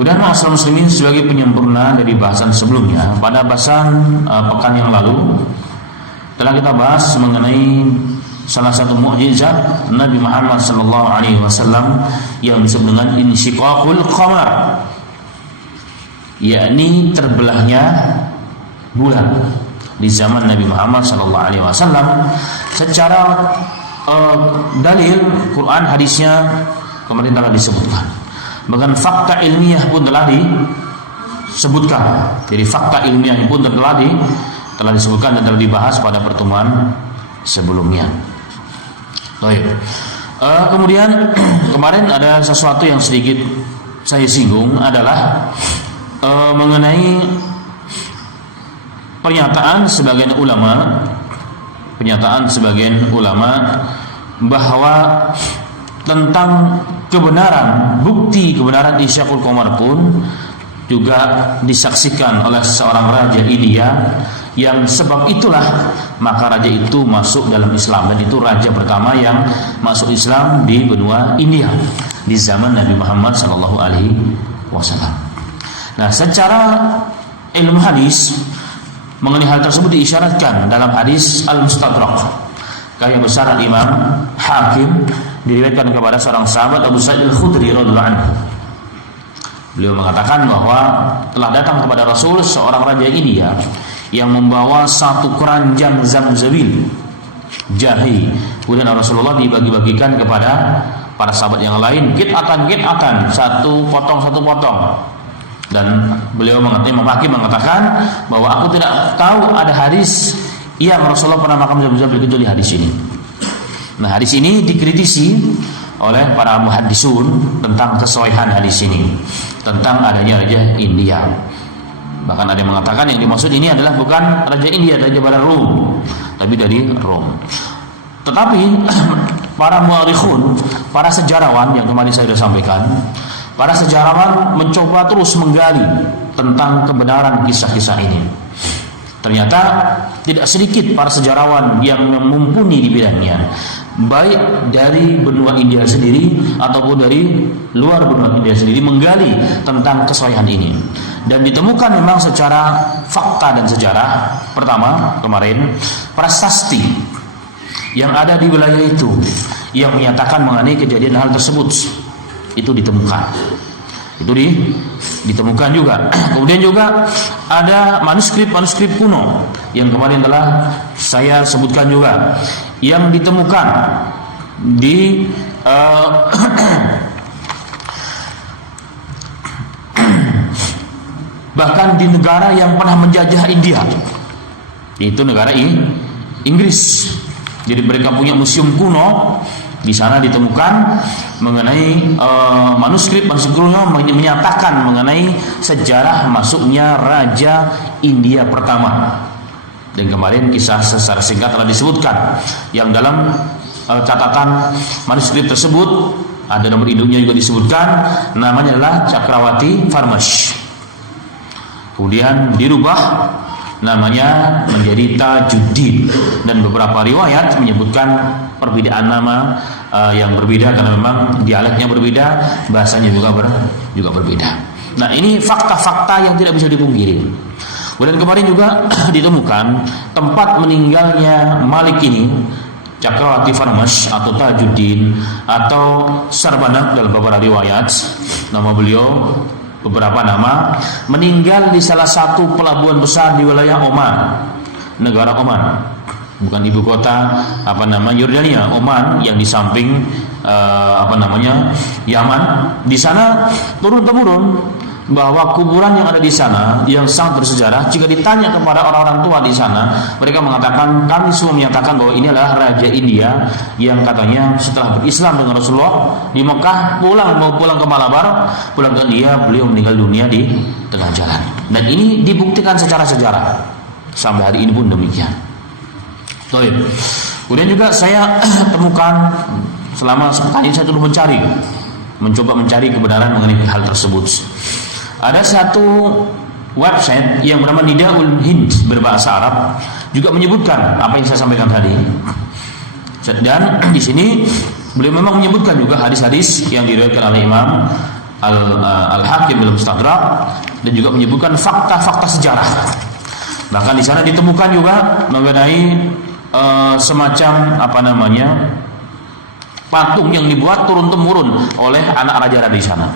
Kemudian ma'asyiral muslimin, sebagai penyempurna dari bahasan sebelumnya, pada bahasan pekan yang lalu telah kita bahas mengenai salah satu mukjizat Nabi Muhammad SAW yang disebut dengan insyiqaqul qamar, yakni terbelahnya bulan di zaman Nabi Muhammad SAW. Secara dalil Quran, hadisnya kemarin telah disebutkan, bahkan fakta ilmiah pun telah disebutkan. Jadi fakta ilmiah pun telah disebutkan dan telah dibahas pada pertemuan sebelumnya. Baik. Kemudian kemarin ada sesuatu yang sedikit saya singgung, adalah mengenai pernyataan sebagian ulama bahwa tentang kebenaran, bukti kebenaran insyiqaqul qamar pun juga disaksikan oleh seorang raja India, yang sebab itulah maka raja itu masuk dalam Islam, dan itu raja pertama yang masuk Islam di benua India di zaman Nabi Muhammad SAW. Nah, secara ilmu hadis mengenai hal tersebut diisyaratkan dalam hadis Al-Mustadrak karya besar Imam Hakim, diriwayatkan kepada seorang sahabat Abu Sa'id Al-Khudri radhiyallahu anhu. Beliau mengatakan bahwa telah datang kepada Rasul seorang raja India yang membawa satu keranjang zamzabil jahe. Kemudian Rasulullah dibagi-bagikan kepada para sahabat yang lain, kitatan, satu potong. Dan beliau mengatakan bahwa aku tidak tahu ada hadis yang Rasulullah pernah makan zamzabil kecuali hadis ini. Nah, hadis ini dikritisi oleh para muhaddisun tentang kesohihan hadis ini, tentang adanya raja India. Bahkan ada yang mengatakan yang dimaksud ini adalah bukan raja India, raja pada Rom, tapi dari Rom. Tetapi para mu'arikhun, para sejarawan yang kemarin saya sudah sampaikan, para sejarawan mencoba terus menggali tentang kebenaran kisah-kisah ini. Ternyata tidak sedikit para sejarawan yang mumpuni di bidangnya, baik dari benua India sendiri ataupun dari luar benua India sendiri, menggali tentang kesohihan ini. Dan ditemukan memang secara fakta dan sejarah. Pertama, kemarin prasasti yang ada di wilayah itu yang menyatakan mengenai kejadian hal tersebut itu ditemukan. Itu ditemukan juga. Kemudian juga ada manuskrip kuno yang kemarin telah saya sebutkan juga, yang ditemukan di bahkan di negara yang pernah menjajah India, yaitu negara Inggris. Jadi mereka punya museum kuno. Di sana ditemukan mengenai manuskrip kuno menyatakan mengenai sejarah masuknya raja India pertama. Dan kemarin kisah secara singkat telah disebutkan, yang dalam catatan manuskrip tersebut ada nomor induknya juga disebutkan, namanya adalah Cakrawati Farmash. Kemudian dirubah namanya menjadi Tajuddin, dan beberapa riwayat menyebutkan perbedaan nama yang berbeda karena memang dialeknya berbeda, bahasanya juga berbeda. Nah, ini fakta-fakta yang tidak bisa dipungkiri. Kemudian kemarin juga ditemukan tempat meninggalnya Malik ini, Cakrawati Farmash atau Tajuddin atau Sarbanak, dalam beberapa riwayat nama beliau, beberapa nama, meninggal di salah satu pelabuhan besar di wilayah Oman, negara Oman, bukan ibu kota Yordania, Oman yang di samping Yaman. Di sana turun temurun bahwa kuburan yang ada di sana yang sangat bersejarah. Jika ditanya kepada orang-orang tua di sana, mereka mengatakan, kami semua menyatakan bahwa ini adalah raja India yang katanya setelah berislam dengan Rasulullah di Mekah, mau pulang ke Malabar, pulang ke India, beliau meninggal dunia di tengah jalan. Dan ini dibuktikan secara sejarah sampai hari ini pun demikian. Baik. Kemudian juga saya temukan selama sepekan ini saya terus mencoba mencari kebenaran mengenai hal tersebut. Ada satu website yang bernama Nidaul Hind berbahasa Arab juga menyebutkan apa yang saya sampaikan tadi. Dan di sini beliau memang menyebutkan juga hadis-hadis yang diriwayatkan oleh Imam Al-Hakim dalam Mustadrak, dan juga menyebutkan fakta-fakta sejarah. Bahkan di sana ditemukan juga mengenai semacam patung yang dibuat turun-temurun oleh anak raja di sana.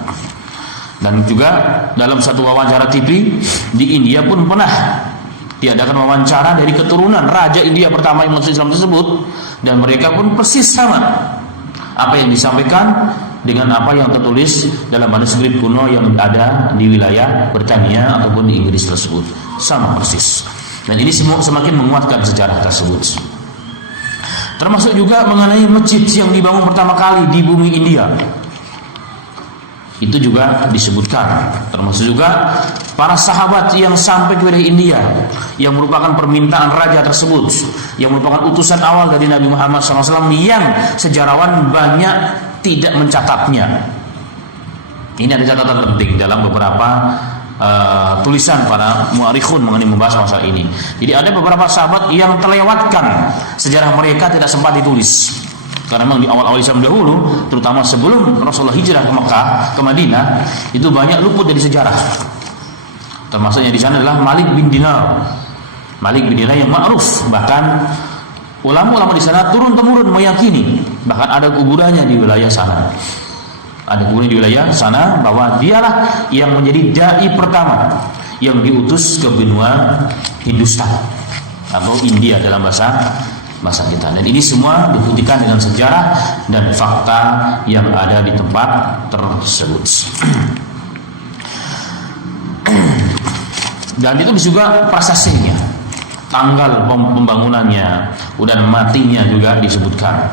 Dan juga dalam satu wawancara TV di India pun pernah diadakan wawancara dari keturunan raja India pertama yang masuk Islam tersebut, dan mereka pun persis sama apa yang disampaikan dengan apa yang tertulis dalam manuskrip kuno yang ada di wilayah Britania ataupun di Inggris tersebut, sama persis. Dan ini semua semakin menguatkan sejarah tersebut. Termasuk juga mengenai masjid yang dibangun pertama kali di bumi India, itu juga disebutkan. Termasuk juga para sahabat yang sampai ke wilayah India, yang merupakan permintaan raja tersebut, yang merupakan utusan awal dari Nabi Muhammad SAW, yang sejarawan banyak tidak mencatatnya. Ini ada catatan penting dalam beberapa tulisan para mu'arikhun mengenai membahas masalah ini. Jadi ada beberapa sahabat yang terlewatkan sejarah mereka, tidak sempat ditulis. Karena memang di awal-awal Islam dahulu, terutama sebelum Rasulullah hijrah ke Mekah, ke Madinah, itu banyak luput dari sejarah. Termasuknya di sana adalah Malik bin Dinar. Malik bin Dinar yang ma'ruf, bahkan ulama-ulama di sana turun-temurun meyakini, bahkan ada kuburannya di wilayah sana. Ada kuburan di wilayah sana bahwa dialah yang menjadi dai pertama yang diutus ke benua Hindustan atau India dalam bahasa kita. Dan ini semua dibuktikan dengan sejarah dan fakta yang ada di tempat tersebut. Dan itu juga prasasinya, tanggal pembangunannya, dan matinya juga disebutkan.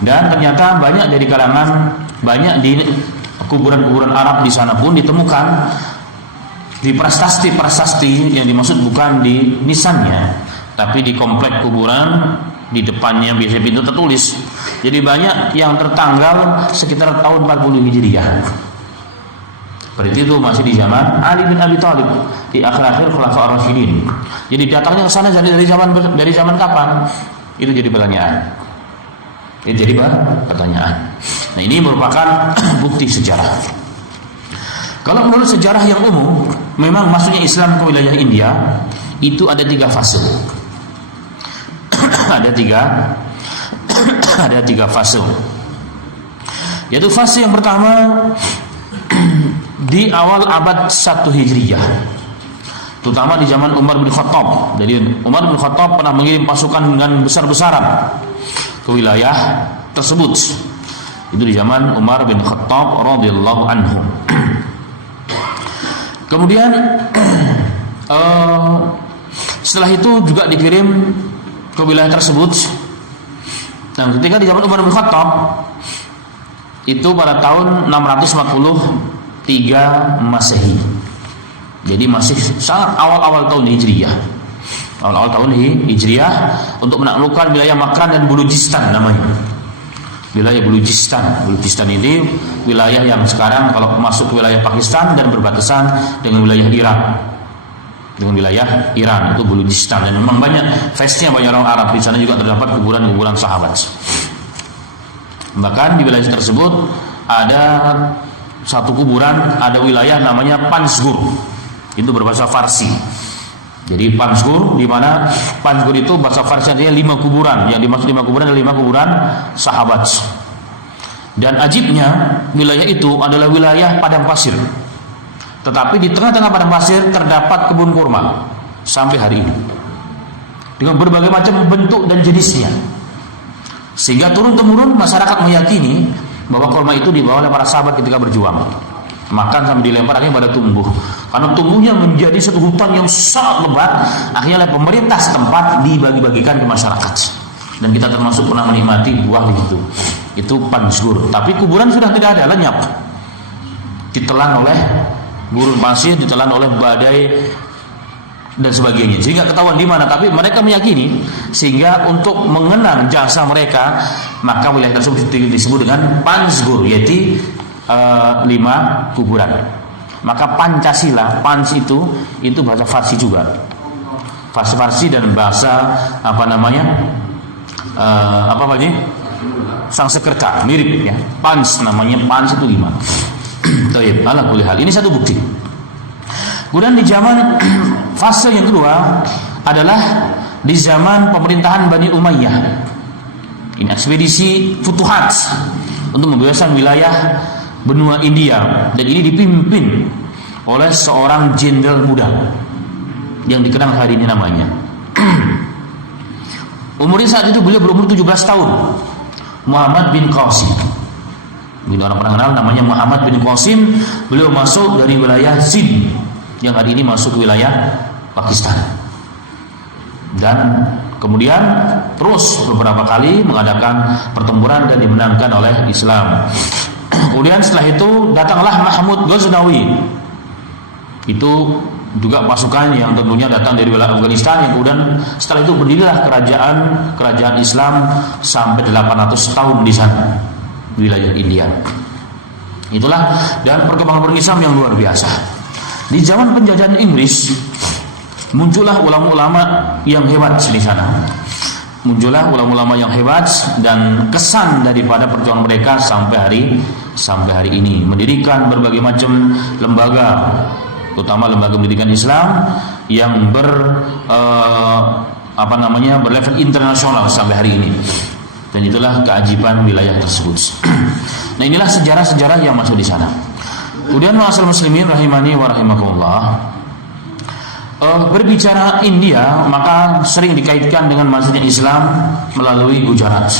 Dan ternyata banyak dari kalangan, banyak di kuburan-kuburan Arab di sana pun ditemukan di prasasti yang dimaksud bukan di nisannya, tapi di komplek kuburan, di depannya biasanya pintu tertulis. Jadi banyak yang tertanggal sekitar tahun 40 Hijriah. Berarti itu masih di zaman Ali bin Abi Thalib, di akhir-akhir Khulafaur Rasyidin. Jadi datangnya ke sana dari zaman kapan? Itu jadi pertanyaan. Nah, ini merupakan bukti sejarah. Kalau menurut sejarah yang umum, memang masuknya Islam ke wilayah India itu ada 3 fase. ada tiga fase. Yaitu fase yang pertama di awal abad 1 Hijriyah, terutama di zaman Umar bin Khattab. Jadi Umar bin Khattab pernah mengirim pasukan dengan besar-besaran ke wilayah tersebut. Itu di zaman Umar bin Khattab radhiyallahu anhu. Kemudian setelah itu juga dikirim ke wilayah tersebut. Dan ketika di zaman Umar bin Khattab itu pada tahun 643 Masehi. Jadi masih sangat awal-awal tahun Hijriyah. Awal-awal tahun Hijriyah untuk menaklukkan wilayah Makran dan Balujistan namanya. Wilayah Balujistan ini wilayah yang sekarang kalau masuk ke wilayah Pakistan dan berbatasan dengan wilayah Iran. Itu Balujistan, dan memang banyak face-nya banyak orang Arab. Di sana juga terdapat kuburan-kuburan sahabat. Bahkan di wilayah tersebut ada satu kuburan, ada wilayah namanya Pansgur. Itu berbahasa Farsi. Jadi Pansgur, di mana Pansgur itu bahasa Farsi artinya 5 kuburan. Yang dimaksud 5 kuburan adalah 5 kuburan sahabat. Dan ajibnya wilayah itu adalah wilayah padang pasir. Tetapi di tengah-tengah padang pasir terdapat kebun kurma sampai hari ini, dengan berbagai macam bentuk dan jenisnya. Sehingga turun-temurun masyarakat meyakini bahwa kurma itu dibawa oleh para sahabat ketika berjuang. Makan sampai dilempar, akhirnya pada tumbuh. Karena tumbuhnya menjadi satu hutan yang sangat lebat, akhirnya pemerintah setempat dibagi-bagikan ke masyarakat. Dan kita termasuk pernah menikmati buah itu. Itu Pansgur. Tapi kuburan sudah tidak ada, lenyap. Ditelan oleh gurun pasir, ditelan oleh badai dan sebagainya, sehingga ketahuan di mana. Tapi mereka meyakini, sehingga untuk mengenang jasa mereka, maka wilayah tersebut disebut dengan Pansgur, yaitu 5 kuburan. Maka Pancasila, Pans itu bahasa Farsi juga, bahasa Farsi dan bahasa Sanskerta mirip ya. Pans namanya, Pans itu 5. Taib, ala kulli hal. Ini satu bukti. Kemudian di zaman fase yang kedua adalah di zaman pemerintahan Bani Umayyah. Ini ekspedisi Futuhat untuk membebaskan wilayah benua India, dan ini dipimpin oleh seorang jenderal muda yang dikenal hari ini namanya. Umurnya saat itu beliau berumur 17 tahun. Muhammad bin Qasim. Bila orang pernah kenal namanya Muhammad bin Qasim. Beliau masuk dari wilayah Sind yang hari ini masuk wilayah Pakistan. Dan kemudian terus beberapa kali mengadakan pertempuran dan dimenangkan oleh Islam. Kemudian setelah itu datanglah Mahmud Ghaznawi. Itu juga pasukan yang tentunya datang dari wilayah Afghanistan, yang kemudian setelah itu berdirilah kerajaan Islam sampai 800 tahun di sana, wilayah India. Itulah, dan perkembangan Islam yang luar biasa. Di zaman penjajahan Inggris muncullah ulama-ulama yang hebat di sana. Muncullah ulama-ulama yang hebat, dan kesan daripada perjuangan mereka sampai hari ini mendirikan berbagai macam lembaga, terutama lembaga pendidikan Islam yang berlevel internasional sampai hari ini. Dan itulah keajaiban wilayah tersebut. Nah, inilah sejarah-sejarah yang masuk di sana. Kemudian ma'asyiral muslimin rahimani wa rahimakumullah, berbicara India maka sering dikaitkan dengan masuknya Islam melalui Gujarat.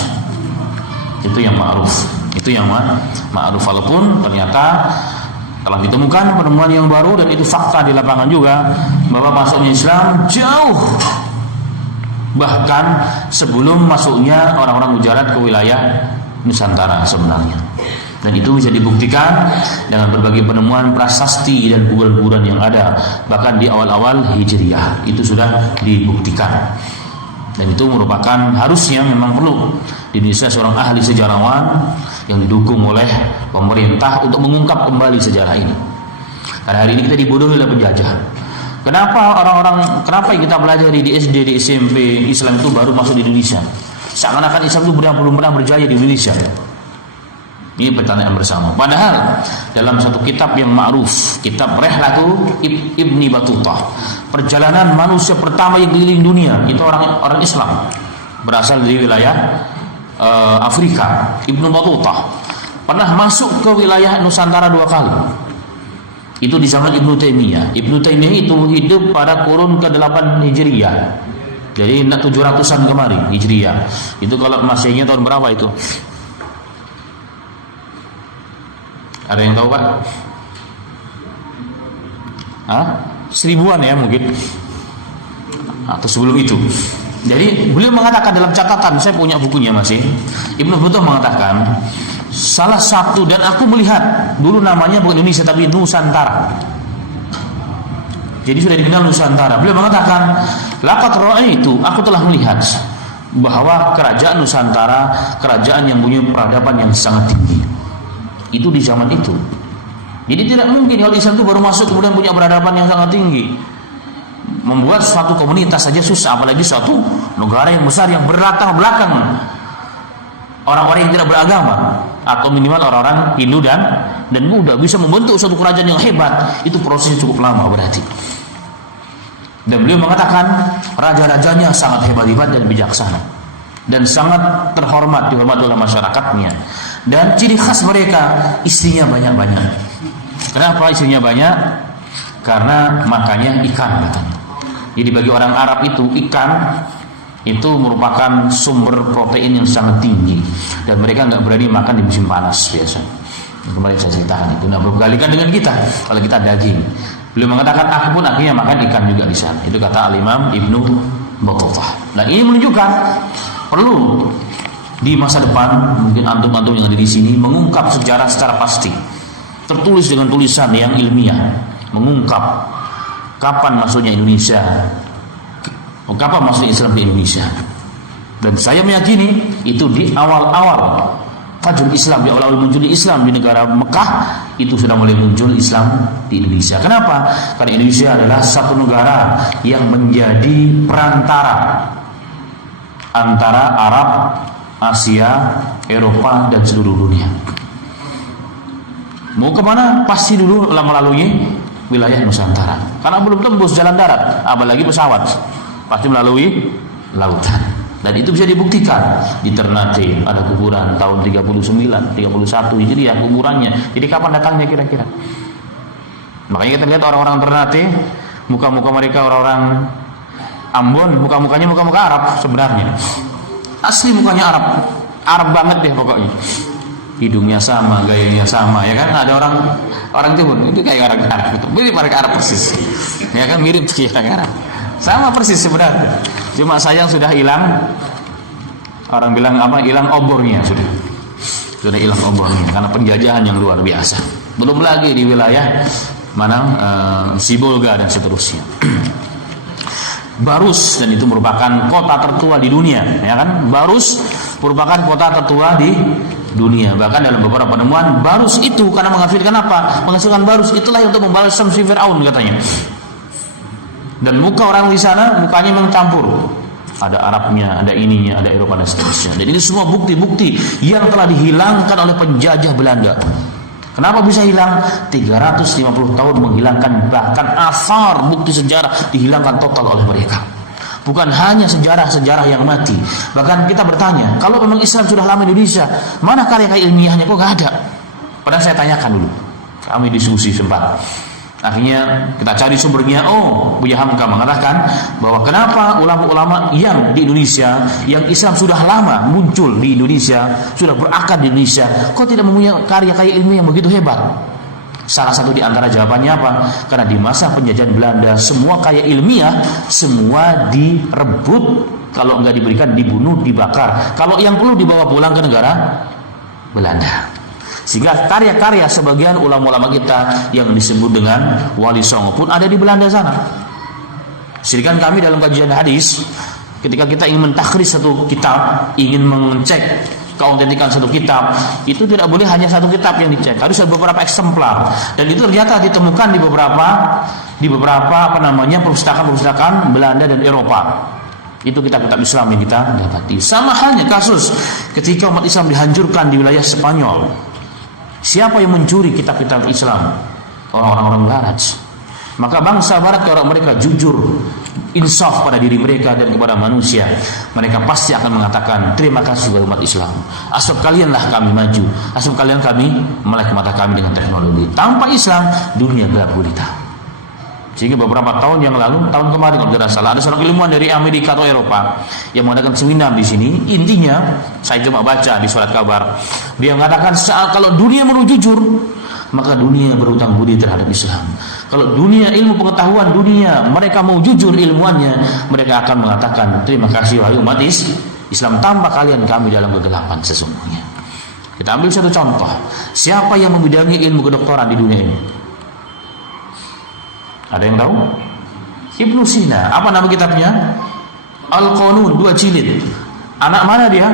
Itu yang ma'ruf. Itu yang ma'ruf, walaupun ternyata telah ditemukan penemuan yang baru, dan itu fakta di lapangan juga, bahwa masuknya Islam jauh bahkan sebelum masuknya orang-orang Gujarat ke wilayah Nusantara sebenarnya. Dan itu bisa dibuktikan dengan berbagai penemuan prasasti dan kuburan-kuburan yang ada, bahkan di awal-awal Hijriyah itu sudah dibuktikan. Dan itu merupakan, harusnya memang perlu di Indonesia seorang ahli sejarawan yang didukung oleh pemerintah untuk mengungkap kembali sejarah ini. Karena hari ini kita dibodohi oleh penjajah. Kenapa yang kita pelajari di SD, di SMP, Islam itu baru masuk di Indonesia? Seakan-akan Islam itu belum pernah berjaya di Indonesia. Ini pertanyaan bersama. Padahal dalam satu kitab yang ma'ruf, kitab Rihlatu Ibni Battuta, perjalanan manusia pertama yang keliling dunia, itu orang Islam, berasal dari wilayah Afrika. Ibnu Battuta pernah masuk ke wilayah Nusantara 2 kali. Itu di zaman Ibnu Taimiyah. Ibnu Taimiyah itu hidup pada kurun ke-8 Hijriyah. Jadi 700-an kemarin Hijriyah. Itu kalau Masehinya tahun berapa itu? Ada yang tahu, Pak? Seribuan ya mungkin, atau sebelum itu. Jadi beliau mengatakan dalam catatan, saya punya bukunya masih, Ibnu Battuta mengatakan salah satu, dan aku melihat dulu namanya bukan Indonesia tapi Nusantara. Jadi sudah dikenal Nusantara. Beliau mengatakan, laqad ra'aitu, aku telah melihat bahwa kerajaan Nusantara, kerajaan yang punya peradaban yang sangat tinggi. Itu di zaman itu. Jadi tidak mungkin kalau Islam itu baru masuk kemudian punya peradaban yang sangat tinggi. Membuat suatu komunitas saja susah, apalagi suatu negara yang besar yang berlatar belakang orang-orang yang tidak beragama, atau minimal orang-orang Hindu dan Buddha, bisa membentuk suatu kerajaan yang hebat. Itu prosesnya cukup lama berarti. Dan beliau mengatakan raja-rajanya sangat hebat-hebat dan bijaksana, dan sangat dihormati oleh masyarakatnya. Dan ciri khas mereka, istrinya banyak-banyak. Kenapa istrinya banyak? Karena makannya ikan katanya. Jadi bagi orang Arab itu, ikan itu merupakan sumber protein yang sangat tinggi, dan mereka nggak berani makan di musim panas biasa. Kemarin saya ceritakan itu. Nah, berkalikan dengan kita, kalau kita daging. Beliau mengatakan, aku pun akhirnya makan ikan juga di sana. Itu kata Al-Imam Ibnu Battuta. Nah, ini menunjukkan perlu di masa depan mungkin antum-antum yang ada di sini mengungkap sejarah secara pasti, tertulis dengan tulisan yang ilmiah, mengungkap kapan masuknya Indonesia, kapan masuknya Islam di Indonesia. Dan saya meyakini itu di awal-awal fajr Islam, di awal-awal munculnya Islam di negara Mekah, itu sudah mulai muncul Islam di Indonesia. Kenapa? Karena Indonesia adalah satu negara yang menjadi perantara antara Arab, Asia, Eropa, dan seluruh dunia. Mau kemana? Pasti dulu melalui wilayah Nusantara. Karena belum tembus jalan darat, apalagi pesawat. Pasti melalui lautan. Dan itu bisa dibuktikan. Di Ternate ada kuburan tahun 39, 31 Hijriah kuburannya. Jadi kapan datangnya kira-kira? Makanya kita lihat orang-orang Ternate, muka-muka mereka orang-orang Ambon, muka-mukanya muka-muka Arab sebenarnya. Asli mukanya Arab. Arab banget deh pokoknya. Hidungnya sama, gayanya sama, ya kan? Ada orang Timur itu kayak orang Arab itu, mirip orang Arab persis, ya kan? Mirip kayak orang Arab, sama persis sebenarnya. Cuma sayang sudah hilang. Orang bilang apa? Hilang obornya sudah hilang obornya karena penjajahan yang luar biasa. Belum lagi di wilayah mana Sibolga dan seterusnya. Barus, dan itu merupakan kota tertua di dunia, ya kan? Barus merupakan kota tertua di dunia. Bahkan dalam beberapa penemuan, Barus itu karena menghasilkan apa? Menghasilkan Barus itulah yang untuk membalas si Firaun katanya. Dan muka orang di sana mukanya memang campur. Ada Arabnya, ada ininya, ada Eropa dan seterusnya. Dan ini semua bukti-bukti yang telah dihilangkan oleh penjajah Belanda. Kenapa bisa hilang? 350 tahun menghilangkan, bahkan asar bukti sejarah dihilangkan total oleh mereka. Bukan hanya sejarah-sejarah yang mati. Bahkan kita bertanya, kalau memang Islam sudah lama di Indonesia, mana karya-karya ilmiahnya? Kok gak ada? Padahal saya tanyakan dulu, kami diskusi sempat. Akhirnya kita cari sumbernya. Oh, Buya Hamka mengatakan bahwa kenapa ulama-ulama yang di Indonesia, yang Islam sudah lama muncul di Indonesia, sudah berakar di Indonesia, kok tidak mempunyai karya-karya ilmiah yang begitu hebat? Salah satu di antara jawabannya apa? Karena di masa penjajahan Belanda, semua karya ilmiah semua direbut, kalau nggak diberikan dibunuh, dibakar. Kalau yang perlu dibawa pulang ke negara Belanda. Sehingga karya-karya sebagian ulama-ulama kita yang disebut dengan Wali Songo pun ada di Belanda sana. Sedangkan kami dalam kajian hadis, ketika kita ingin mentakhris satu kitab, ingin mengecek keautentikan satu kitab, itu tidak boleh hanya satu kitab yang dicek, harus ada beberapa eksemplar. Dan itu ternyata ditemukan di beberapa perpustakaan Belanda dan Eropa. Itu kitab-kitab Islam yang kita dapati. Sama halnya kasus ketika umat Islam dihancurkan di wilayah Spanyol. Siapa yang mencuri kitab-kitab Islam? Orang-orang Barat. Maka bangsa Barat, kalau mereka jujur, insaf pada diri mereka dan kepada manusia, mereka pasti akan mengatakan terima kasih kepada umat Islam. Asal kalianlah kami maju, asal kalian kami melek mata kami dengan teknologi. Tanpa Islam dunia gelap gulita. Sehingga beberapa tahun yang lalu, tahun kemarin kalau tidak salah, ada seorang ilmuwan dari Amerika atau Eropa yang mengadakan seminar di sini. Intinya, saya cuma baca di surat kabar, dia mengatakan kalau dunia mau jujur, maka dunia berhutang budi terhadap Islam. Kalau dunia ilmu pengetahuan dunia mereka mau jujur ilmuannya, mereka akan mengatakan terima kasih wahai umat Islam, tanpa kalian kami dalam kegelapan sesungguhnya. Kita ambil satu contoh. Siapa yang membidangi ilmu kedokteran di dunia ini? Ada yang tahu? Ibnu Sina. Apa nama kitabnya? Al-Qanun, 2 jilid. Anak mana dia?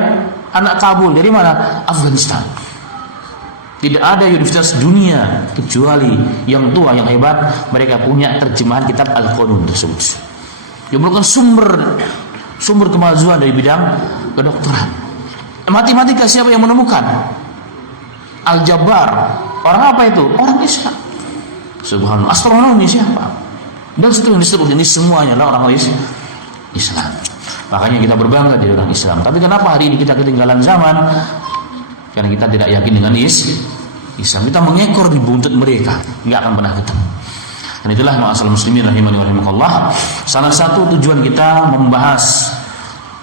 Anak Kabul. Dari mana? Afghanistan. Tidak ada universitas dunia kecuali yang tua, yang hebat, mereka punya terjemahan kitab Al-Qanun tersebut. Yang merupakan sumber kemajuan dari bidang kedokteran. Matematika siapa yang menemukan? Al-Jabbar. Orang apa itu? Orang Islam. Subhanallah. Astronomi siapa? Dan seterusnya. Ini semuanya adalah orang Islam. Makanya kita berbangga jadi orang Islam. Tapi kenapa hari ini kita ketinggalan zaman? Karena kita tidak yakin dengan Islam. Kita mengekor di buntut mereka, nggak akan pernah ketemu. Dan itulah ma'asal muslimin rahimani wa rahimakumullah. Salah satu tujuan kita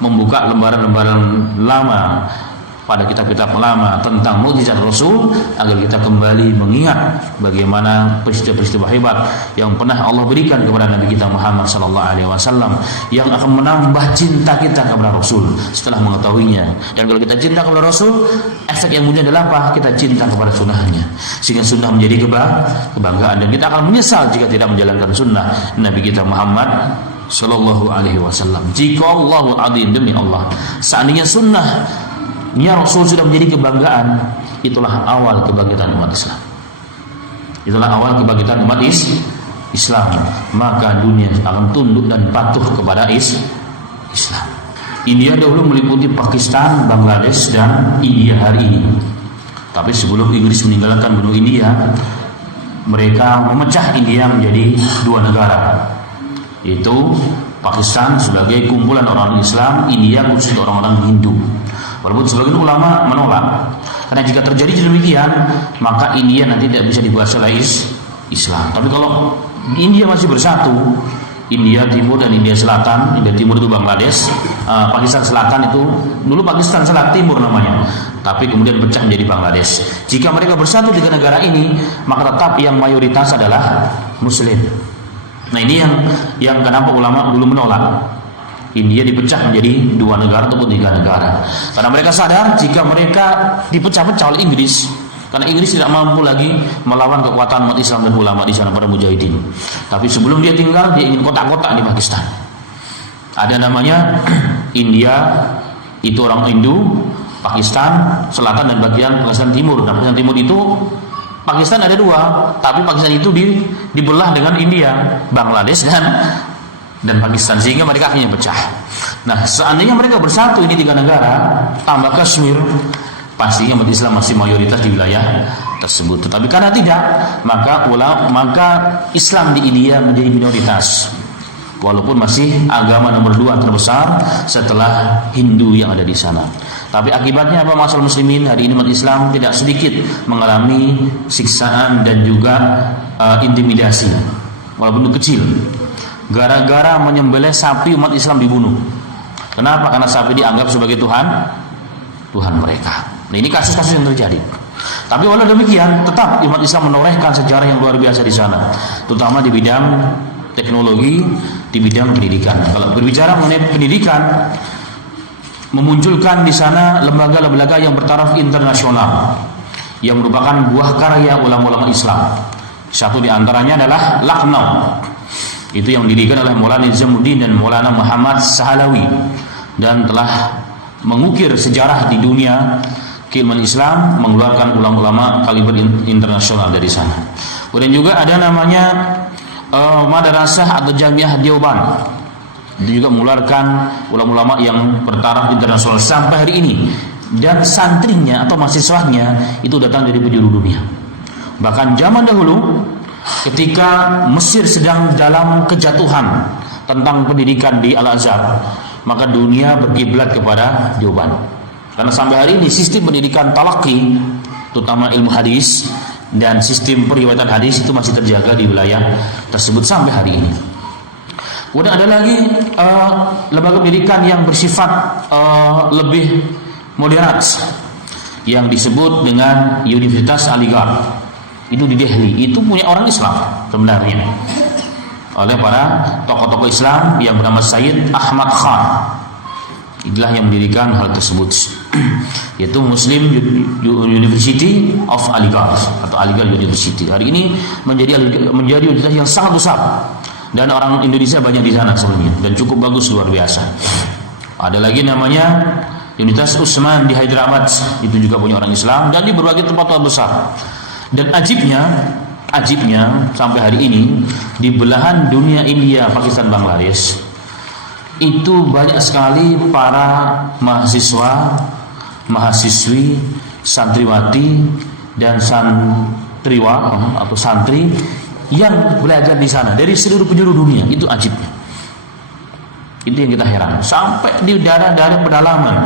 membuka lembaran-lembaran lama pada kitab-kitab lama tentang mukjizat Rasul, agar kita kembali mengingat bagaimana peristiwa-peristiwa hebat yang pernah Allah berikan kepada Nabi kita Muhammad SAW, yang akan menambah cinta kita kepada Rasul setelah mengetahuinya. Dan kalau kita cinta kepada Rasul, efek yang muncul adalah apa? Kita cinta kepada sunnahnya, sehingga sunnah menjadi kebanggaan, dan kita akan menyesal jika tidak menjalankan sunnah Nabi kita Muhammad Sallallahu Alaihi Wasallam. Jika Allahu Adzim, demi Allah, seandainya sunnah Rasul sudah menjadi kebanggaan, itulah awal kebangkitan umat Islam. Itulah awal kebangkitan umat Islam. Maka dunia akan tunduk dan patuh kepada Islam. India dahulu meliputi Pakistan, Bangladesh, dan India hari ini. Tapi sebelum Inggris meninggalkan benua India, mereka memecah India menjadi dua negara, yaitu Pakistan sebagai kumpulan orang Islam, India khusus orang-orang Hindu. Walaupun sebagian ulama menolak, karena jika terjadi demikian, maka India nanti tidak bisa dikuasai oleh Islam. Tapi kalau India masih bersatu, India Timur dan India Selatan, India Timur itu Bangladesh, Pakistan Selatan itu dulu Pakistan Selatan Timur namanya, tapi kemudian pecah menjadi Bangladesh. Jika mereka bersatu di negara ini, maka tetap yang mayoritas adalah Muslim. Nah ini yang kenapa ulama dulu menolak India dipecah menjadi dua negara ataupun tiga negara, karena mereka sadar jika mereka dipecah-pecah oleh Inggris, karena Inggris tidak mampu lagi melawan kekuatan umat Islam dan ulama di sana, para mujahidin. Tapi sebelum dia tinggal, dia ingin kotak-kotak di Pakistan. Ada namanya India, itu orang Hindu, Pakistan Selatan dan bagian Pakistan Timur. Dan Pakistan Timur itu Pakistan ada dua, tapi Pakistan itu dibelah dengan India, Bangladesh dan Pakistan, sehingga mereka akhirnya pecah. Nah, seandainya mereka bersatu ini tiga negara tambah Kashmir, pastinya umat Islam masih mayoritas di wilayah tersebut. Tetapi karena tidak, maka Islam di India menjadi minoritas, walaupun masih agama nomor 2 terbesar setelah Hindu yang ada di sana. Tapi akibatnya apa, masalah muslimin hari ini umat Islam tidak sedikit mengalami siksaan dan juga intimidasi, walaupun itu kecil. Gara-gara menyembelih sapi, umat Islam dibunuh. Kenapa? Karena sapi dianggap sebagai Tuhan mereka. Nah, ini kasus-kasus yang terjadi. Tapi walau demikian, tetap umat Islam menorehkan sejarah yang luar biasa di sana, terutama di bidang teknologi, di bidang pendidikan. Kalau berbicara mengenai pendidikan, memunculkan di sana lembaga-lembaga yang bertaraf internasional, yang merupakan buah karya ulama-ulama Islam. Satu di antaranya adalah Lucknow. Itu yang didirikan oleh Maulana Nizamuddin dan Maulana Muhammad Sahlawi, dan telah mengukir sejarah di dunia keilmuan Islam, mengeluarkan ulama-ulama kaliber internasional dari sana. Kemudian juga ada namanya Madrasah atau Jamiah Deoband. Itu juga mengeluarkan ulama-ulama yang bertaraf internasional sampai hari ini, dan santrinya atau mahasiswanya itu datang dari penjuru dunia. Bahkan zaman dahulu ketika Mesir sedang dalam kejatuhan tentang pendidikan di Al-Azhar, maka dunia berkiblat kepada Deoband. Karena sampai hari ini sistem pendidikan talaqi, terutama ilmu hadis dan sistem periwayatan hadis, itu masih terjaga di wilayah tersebut sampai hari ini. Kemudian ada lagi lembaga pendidikan yang bersifat lebih moderat, yang disebut dengan Universitas Aligarh. Itu di Delhi, itu punya orang Islam sebenarnya, oleh para tokoh-tokoh Islam yang bernama Sayyid Ahmad Khan. Itulah yang mendirikan hal tersebut, yaitu Muslim University of Aligarh atau Aligarh University. Hari ini menjadi universitas yang sangat besar, dan orang Indonesia banyak di sana sebenarnya, dan cukup bagus, luar biasa. Ada lagi namanya Universitas Usman di Hyderabad, itu juga punya orang Islam, dan di berbagai tempat besar. Dan ajibnya sampai hari ini di belahan dunia India, Pakistan, Bangladesh, itu banyak sekali para mahasiswa, mahasiswi, santriwati dan santriwa atau santri yang belajar di sana dari seluruh penjuru dunia. Itu ajibnya. Itu yang kita heran. Sampai di daerah-daerah pedalaman,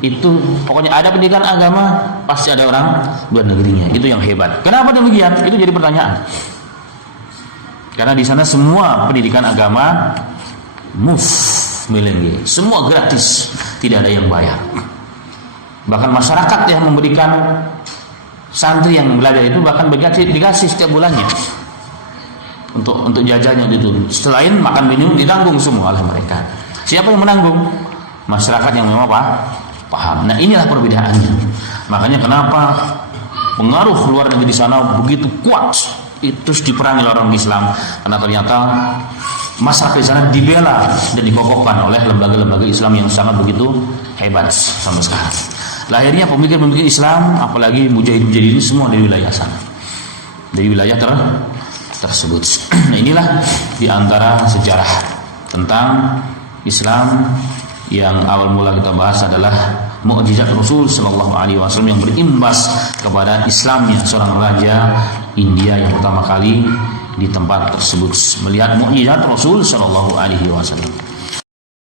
itu pokoknya ada pendidikan agama, pasti ada orang luar negerinya. Itu yang hebat. Kenapa demikian? Itu jadi pertanyaan. Karena di sana semua pendidikan agama semua gratis, tidak ada yang bayar. Bahkan masyarakat yang memberikan santri yang belajar itu bahkan dikasih setiap bulannya untuk jajannya itu. Selain makan minum ditanggung semua oleh mereka. Siapa yang menanggung? Masyarakat yang memang paham. Nah, inilah perbedaannya. Makanya kenapa pengaruh luar negeri di sana begitu kuat, itu diperangi oleh orang Islam, karena ternyata masyarakat di sana dibela dan dikokohkan oleh lembaga-lembaga Islam yang sangat begitu hebat sampai sekarang. Lahirnya pemikir-pemikir Islam, apalagi mujahid-mujahid ini semua dari wilayah sana, dari wilayah tersebut. Nah, inilah diantara sejarah tentang Islam yang awal mula kita bahas adalah mukjizat Rasul sallallahu alaihi wasallam yang berimbas kepada Islamnya seorang raja India yang pertama kali di tempat tersebut melihat mukjizat Rasul sallallahu alaihi wasallam.